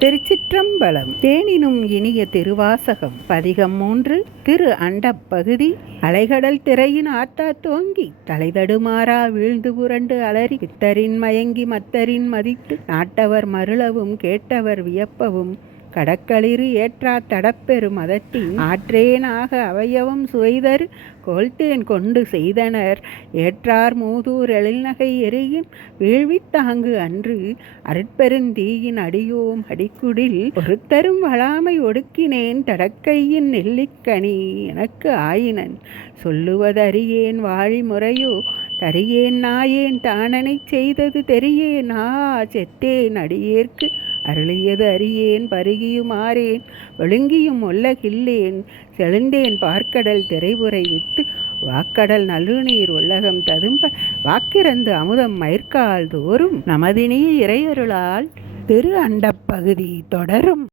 திருச்சிற்றம்பலம். தேனினும் இனிய திருவாசகம். பதிகம் 3. திரு அண்டப்பகுதி. அலைகடல் திரையின் ஆத்தா தோங்கி தலைதடுமாறா வீழ்ந்து புரண்டு அலறி பித்தரின் மயங்கி மத்தரின் மதித்து நாட்டவர் மருளவும் கேட்டவர் வியப்பவும் கடக்களிறு ஏற்றா தடப்பெரு மதத்தின் ஆற்றேனாக அவையவும் சுவைதரு கோல்தேன் கொண்டு செய்தனர் ஏற்றார் மூதூர் எழில்நகை எரியின் வீழ்வித்தாங்கு அன்று அருட்பெருந்தீயின் அடியோம் அடிக்குடில் ஒருத்தரும் வளாமை ஒடுக்கினேன் தடக்கையின் நெல்லிக்கனி எனக்கு ஆயினன் சொல்லுவதறியேன் வாழி முறையோ தரியேன் நாயேன் தானனை செய்தது தெரியேன் செத்தேன் அடியேற்கு அருளியது அறியேன் பருகியுமாறேன் ஒழுங்கியும் ஒல்லகில்லேன் செழுந்தேன் பார்க்கடல் திரைபுரை வித்து வாக்கடல் நல்லுநீர் உள்ளகம் ததும்ப வாக்கிறந்து அமுதம் மயிர்கால் தோறும் நமதினிய இறையருளால் திரு அண்டப்பகுதி தொடரும்.